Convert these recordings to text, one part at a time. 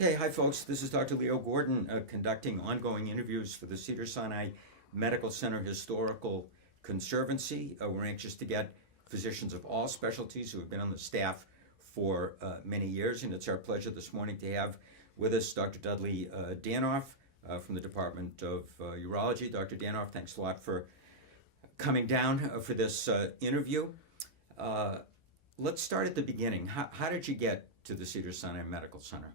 Okay, hi folks. This is Dr. Leo Gordon conducting ongoing interviews for the Cedars-Sinai Medical Center Historical Conservancy. We're anxious to get physicians of all specialties who have been on the staff for many years, and it's our pleasure this morning to have with us Dr. Dudley Danoff from the Department of Urology. Dr. Danoff, thanks a lot for coming down for this interview. Let's start at the beginning. How did you get to the Cedars-Sinai Medical Center?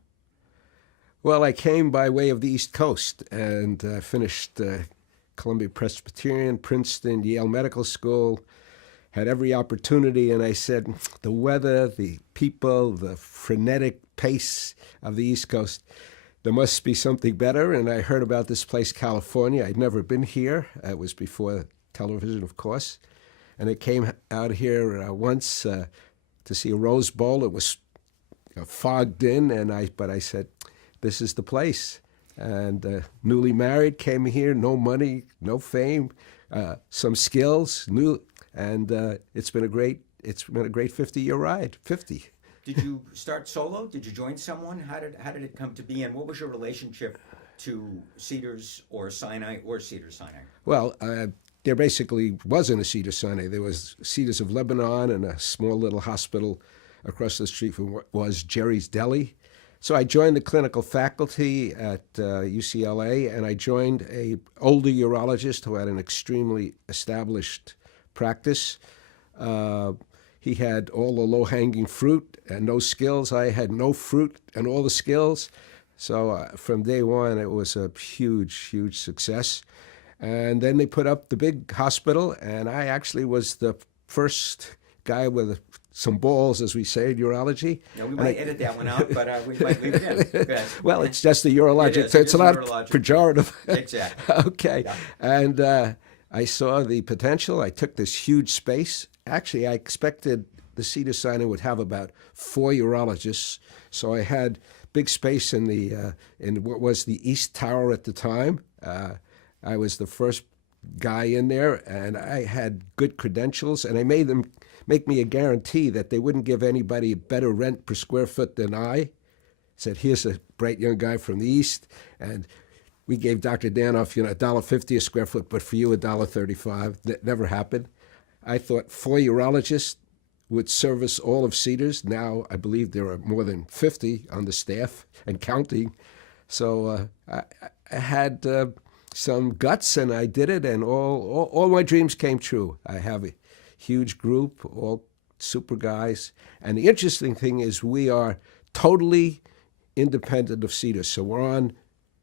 Well, I came by way of the East Coast and finished Columbia Presbyterian, Princeton, Yale Medical School, had every opportunity, and I said, the weather, the people, the frenetic pace of the East Coast, there must be something better, and I heard about this place, California. I'd never been here. It was before television, of course, and I came out here once to see a Rose Bowl. It was fogged in, but I said, this is the place. And newly married, came here, no money, no fame, some skills, and it's been a great 50-year ride. 50. Did you start solo? Did you join someone? How did it come to be? And what was your relationship to Cedars or Sinai or Cedars-Sinai? Well, there basically wasn't a Cedars-Sinai. There was Cedars of Lebanon and a small little hospital across the street from what was Jerry's Deli. So I joined the clinical faculty at UCLA, and I joined an older urologist who had an extremely established practice. He had all the low-hanging fruit and no skills. I had no fruit and all the skills. So from day one, it was a huge, huge success. And then they put up the big hospital, and I actually was the first guy with some balls, as we say in urology. Yeah, we might edit that one out, but we might leave it in. Well, it's just the urologic. It's not pejorative. Exactly. Okay. Yeah. And I saw the potential. I took this huge space. Actually, I expected the Cedars-Sinai would have about 4 urologists. So I had big space in what was the East Tower at the time. I was the first guy in there, and I had good credentials, and I made them make me a guarantee that they wouldn't give anybody better rent per square foot than I. Said, here's a bright young guy from the East, and we gave Dr. Danoff, $1.50 a square foot, but for you, $1.35. That never happened. I thought 4 urologists would service all of Cedars. Now I believe there are more than 50 on the staff and counting. So I had some guts, and I did it, and all my dreams came true. I have a huge group, all super guys. And the interesting thing is we are totally independent of Cedars. So we're on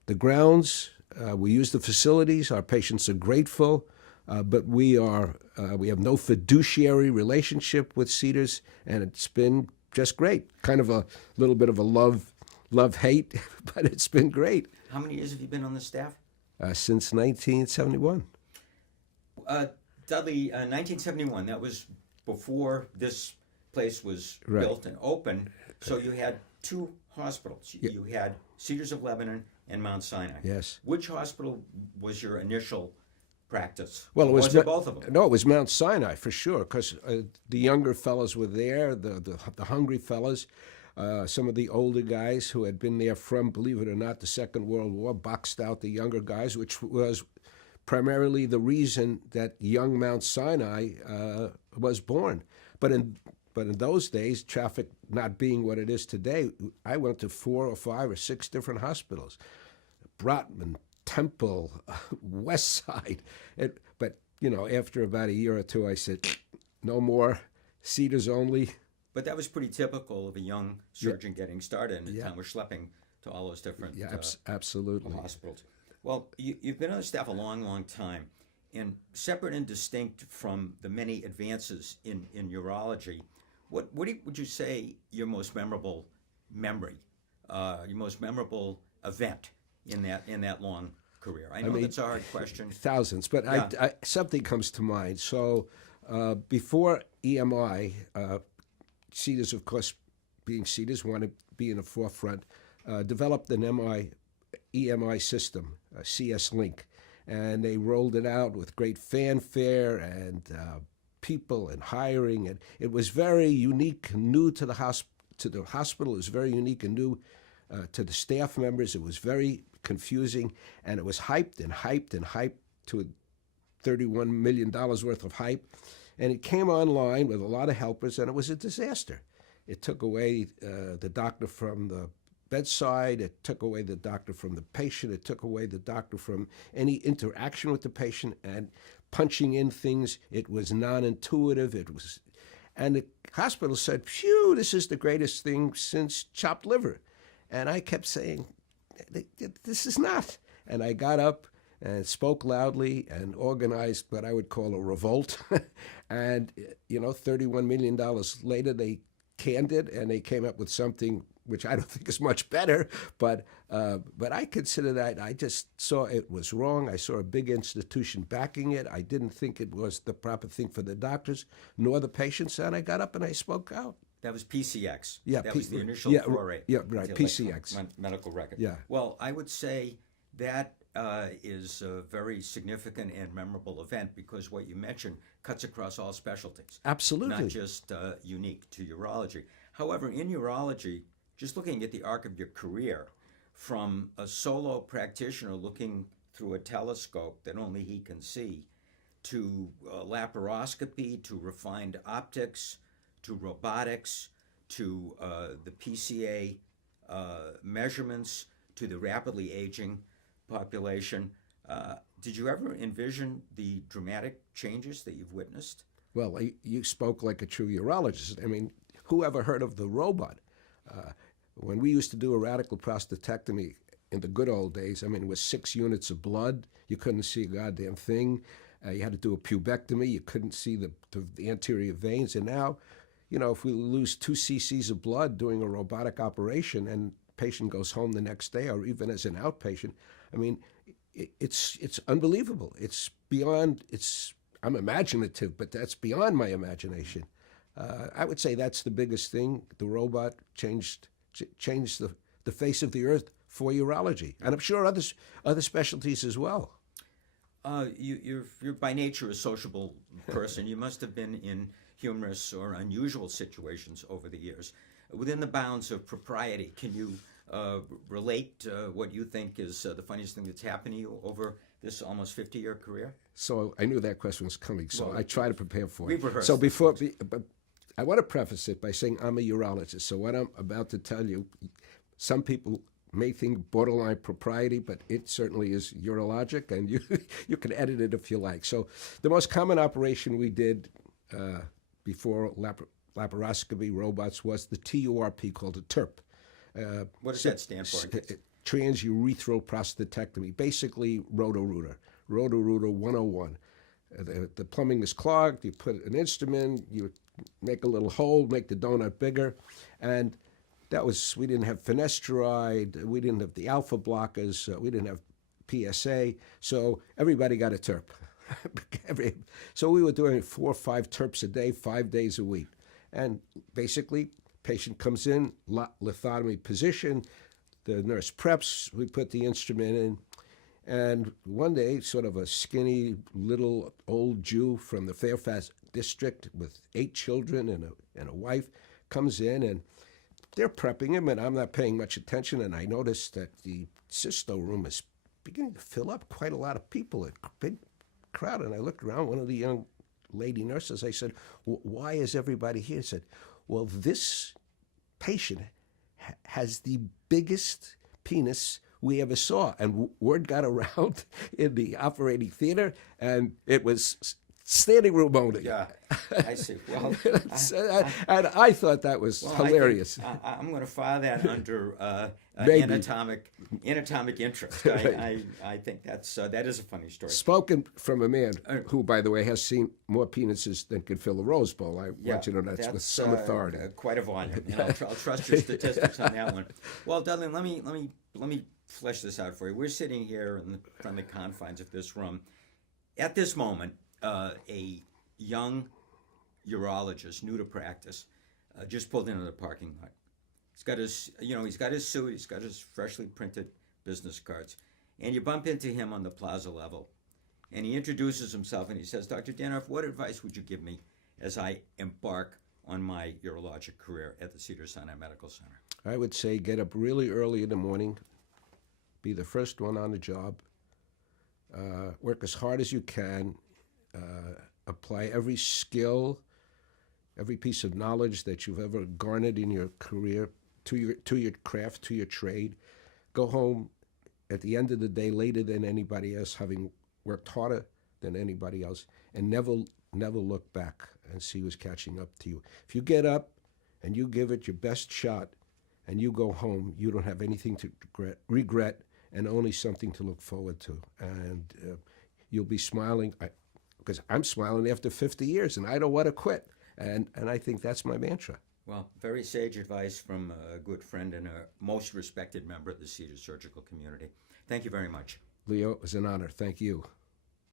the grounds. We use the facilities. Our patients are grateful. But we have no fiduciary relationship with Cedars, and it's been just great. Kind of a little bit of a love-hate, but it's been great. How many years have you been on the staff? Since 1971. Dudley, 1971, that was before this place was built and opened. So you had 2 hospitals. You had Cedars of Lebanon and Mount Sinai. Yes. Which hospital was your initial practice? Well, it was it both of them? No, it was Mount Sinai for sure, because the younger fellows were there, the hungry fellows. Some of the older guys who had been there from, believe it or not, the Second World War, boxed out the younger guys, which was primarily the reason that young Mount Sinai was born. But in those days, traffic not being what it is today, I went to 4 or 5 or 6 different hospitals. Brotman, Temple, West Side. But after about a year or 2, I said, no more, Cedars only. But that was pretty typical of a young surgeon getting started, and time we're schlepping to all those different absolutely hospitals. Well, you've been on the staff a long, long time, and separate and distinct from the many advances in urology, what would you say your most memorable memory, your most memorable event in that long career? I know that's a hard question. Thousands, but yeah. Something comes to mind. So before EMI, Cedars, of course, being Cedars, want to be in the forefront, developed an EMI system, CS Link, and they rolled it out with great fanfare and people and hiring, and it was very unique and new to the hospital. It was very unique and new to the staff members. It was very confusing, and it was hyped and hyped and hyped to $31 million worth of hype. And it came online with a lot of helpers, and it was a disaster. It took away the doctor from the bedside. It took away the doctor from the patient. It took away the doctor from any interaction with the patient and punching in things. It was non-intuitive. And the hospital said, "Phew, this is the greatest thing since chopped liver." And I kept saying, "This is not." And I got up and spoke loudly and organized what I would call a revolt. And, $31 million later, they canned it, and they came up with something which I don't think is much better, but I consider that I just saw it was wrong. I saw a big institution backing it. I didn't think it was the proper thing for the doctors nor the patients, and I got up and I spoke out. That was PCX. Yeah, that was the initial foray. Yeah, right, into PCX. Medical record. Yeah. Well, I would say that is a very significant and memorable event because what you mentioned cuts across all specialties. Absolutely. Not just unique to urology. However, in urology, just looking at the arc of your career, from a solo practitioner looking through a telescope that only he can see, to laparoscopy, to refined optics, to robotics, to the PCA measurements, to the rapidly aging population. Did you ever envision the dramatic changes that you've witnessed? Well, you spoke like a true urologist. I mean, who ever heard of the robot? When we used to do a radical prostatectomy in the good old days, I mean, it was 6 units of blood. You couldn't see a goddamn thing. You had to do a pubectomy. You couldn't see the anterior veins. And now, if we lose 2 cc's of blood doing a robotic operation and patient goes home the next day, or even as an outpatient, I mean, it's unbelievable. It's beyond. I'm imaginative, but that's beyond my imagination. I would say that's the biggest thing. The robot changed the face of the earth for urology, and I'm sure other specialties as well. You're by nature a sociable person. You must have been in humorous or unusual situations over the years. Within the bounds of propriety, can you relate what you think is the funniest thing that's happened to you over this almost 50-year career? So I knew that question was coming, so Well, I try to prepare for we've it. rehearsed So this but I want to preface it by saying I'm a urologist. So what I'm about to tell you, some people may think borderline propriety, but it certainly is urologic, and you can edit it if you like. So the most common operation we did before laparoscopy robots was the TURP, called a TURP. What does that stand for? Transurethral prostatectomy, basically Roto-Rooter 101. The plumbing is clogged, you put an instrument, you make a little hole, make the donut bigger, and we didn't have finasteride, we didn't have the alpha blockers, we didn't have PSA, so everybody got a TURP. So we were doing 4 or 5 TURPs a day, 5 days a week. And basically, patient comes in, lithotomy position, the nurse preps, we put the instrument in, and one day, sort of a skinny little old Jew from the Fairfax district with 8 children and a wife comes in, and they're prepping him, and I'm not paying much attention, and I noticed that the cysto room is beginning to fill up, quite a lot of people, a big crowd, and I looked around, one of the young lady nurses, I said, "Why is everybody here?" She said, "Well, this patient has the biggest penis we ever saw." And word got around in the operating theater, and it was standing room only. Yeah, I see. Well, and I thought that was hilarious. I'm going to file that under anatomic interest. I think that is a funny story. Spoken from a man who, by the way, has seen more penises than could fill a Rose Bowl. I want you to know that's with some authority. Quite a volume. And I'll trust your statistics on that one. Well, Dudley, let me flesh this out for you. We're sitting here from the confines of this room. At this moment, a young urologist, new to practice, just pulled into the parking lot. He's got his suit, he's got his freshly printed business cards, and you bump into him on the plaza level, and he introduces himself and he says, "Dr. Danoff, what advice would you give me as I embark on my urologic career at the Cedars-Sinai Medical Center?" I would say get up really early in the morning, be the first one on the job, work as hard as you can, apply every skill, every piece of knowledge that you've ever garnered in your career to your craft, to your trade. Go home at the end of the day later than anybody else, having worked harder than anybody else, and never look back and see who's catching up to you. If you get up and you give it your best shot and you go home, you don't have anything to regret and only something to look forward to. And you'll be smiling, because I'm smiling after 50 years and I don't want to quit. And I think that's my mantra. Well, very sage advice from a good friend and a most respected member of the Cedar surgical community. Thank you very much. Leo, it was an honor. Thank you.